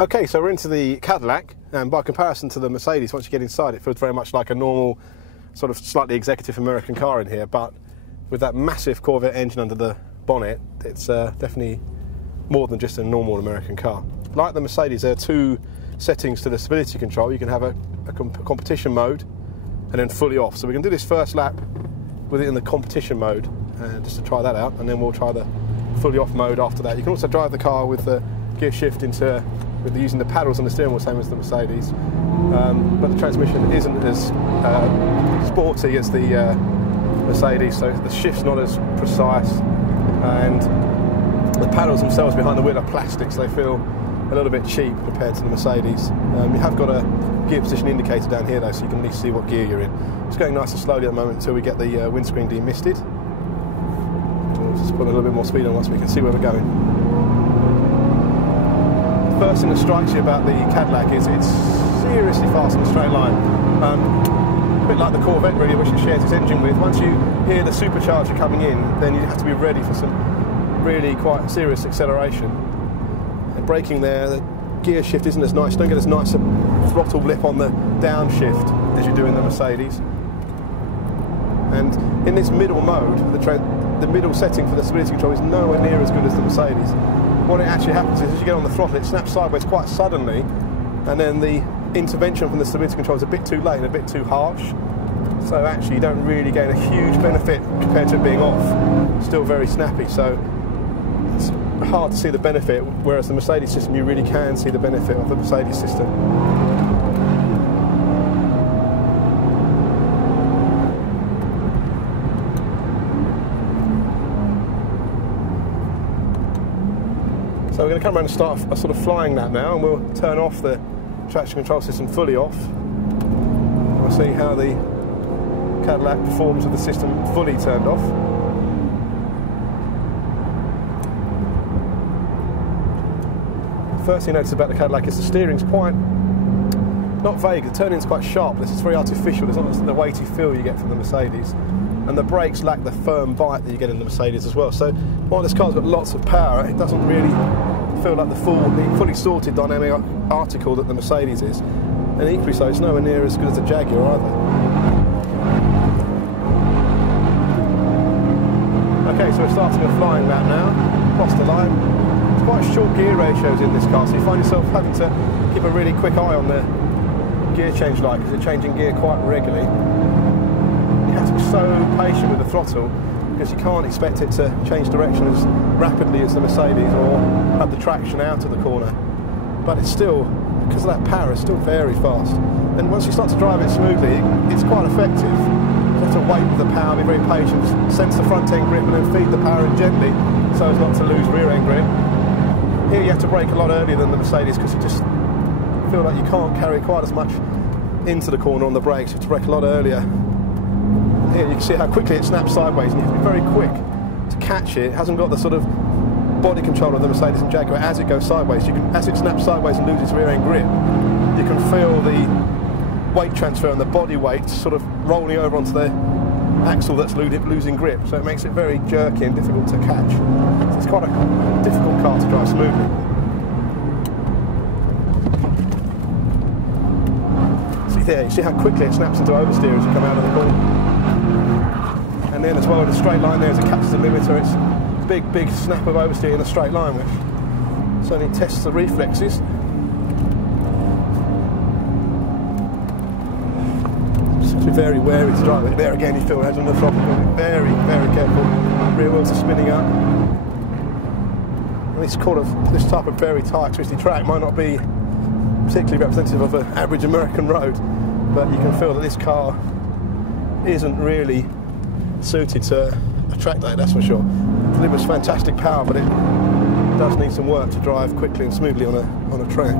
Okay, so we're into the Cadillac, and by comparison to the Mercedes, once you get inside, it feels very much like a normal, sort of slightly executive American car in here, but with that massive Corvette engine under the bonnet, it's definitely more than just a normal American car. Like the Mercedes, there are two settings to the stability control. You can have a competition mode and then fully off. So we can do this first lap with it in the competition mode, just to try that out, and then we'll try the fully off mode after that. You can also drive the car with the gear shift with using the paddles on the steering wheel, same as the Mercedes, but the transmission isn't as sporty as the Mercedes, so the shift's not as precise, and the paddles themselves behind the wheel are plastic, so they feel a little bit cheap compared to the Mercedes. You have got a gear position indicator down here though, so you can at least see what gear you're in. It's going nice and slowly at the moment until we get the windscreen demisted. We'll just put a little bit more speed on once we can see where we're going. First thing that strikes you about the Cadillac is it's seriously fast in a straight line. A bit like the Corvette really, which it shares its engine with. Once you hear the supercharger coming in, then you have to be ready for some really quite serious acceleration. And braking there, the gear shift isn't as nice. You don't get as nice a throttle lip on the downshift as you do in the Mercedes. And in this middle mode, the middle setting for the stability control is nowhere near as good as the Mercedes. What it actually happens is, as you get on the throttle, it snaps sideways quite suddenly, and then the intervention from the stability control is a bit too late and a bit too harsh. So actually you don't really gain a huge benefit compared to it being off. Still very snappy, so it's hard to see the benefit, whereas the Mercedes system, you really can see the benefit of the Mercedes system. So we're going to come around and start a sort of flying lap now, and we'll turn off the traction control system fully off. We'll see how the Cadillac performs with the system fully turned off. First thing you notice about the Cadillac is the steering's quite, not vague, the turning's quite sharp. This is very artificial. There's not the weighty feel you get from the Mercedes. And the brakes lack the firm bite that you get in the Mercedes as well. So while this car's got lots of power, it doesn't really feel like the fully sorted dynamic article that the Mercedes is. And equally so, it's nowhere near as good as the Jaguar either. Okay, so we're starting a flying lap now, across the line. There's quite short gear ratios in this car, so you find yourself having to keep a really quick eye on the gear change light, because it's changing gear quite regularly. You have to be so patient with the throttle, because you can't expect it to change direction as rapidly as the Mercedes or have the traction out of the corner. But it's still, because of that power, it's still very fast. And once you start to drive it smoothly, it's quite effective. You have to wait with the power, be very patient, sense the front end grip, and then feed the power in gently so as not to lose rear end grip. Here you have to brake a lot earlier than the Mercedes, because you just feel like you can't carry quite as much into the corner on the brakes. You have to brake a lot earlier. Here you can see how quickly it snaps sideways, and you have to be very quick to catch it. It hasn't got the sort of body control of the Mercedes and Jaguar as it goes sideways. As it snaps sideways and loses rear end grip, you can feel the weight transfer and the body weight sort of rolling over onto the axle that's losing grip, so it makes it very jerky and difficult to catch. So it's quite a difficult car to drive smoothly. See there, you see how quickly it snaps into oversteer as you come out of the corner. And then as well in a straight line there, as it catches the limiter, it's a big snap of oversteer in a straight line, which certainly tests the reflexes. So very wary to drive it. There again, you feel the head on the throttle, very, very careful. Rear wheels are spinning up. And this type of very tight, twisty track might not be particularly representative of an average American road, but you can feel that this car isn't really suited to a track like that, that's for sure. It delivers fantastic power, but it does need some work to drive quickly and smoothly on a track.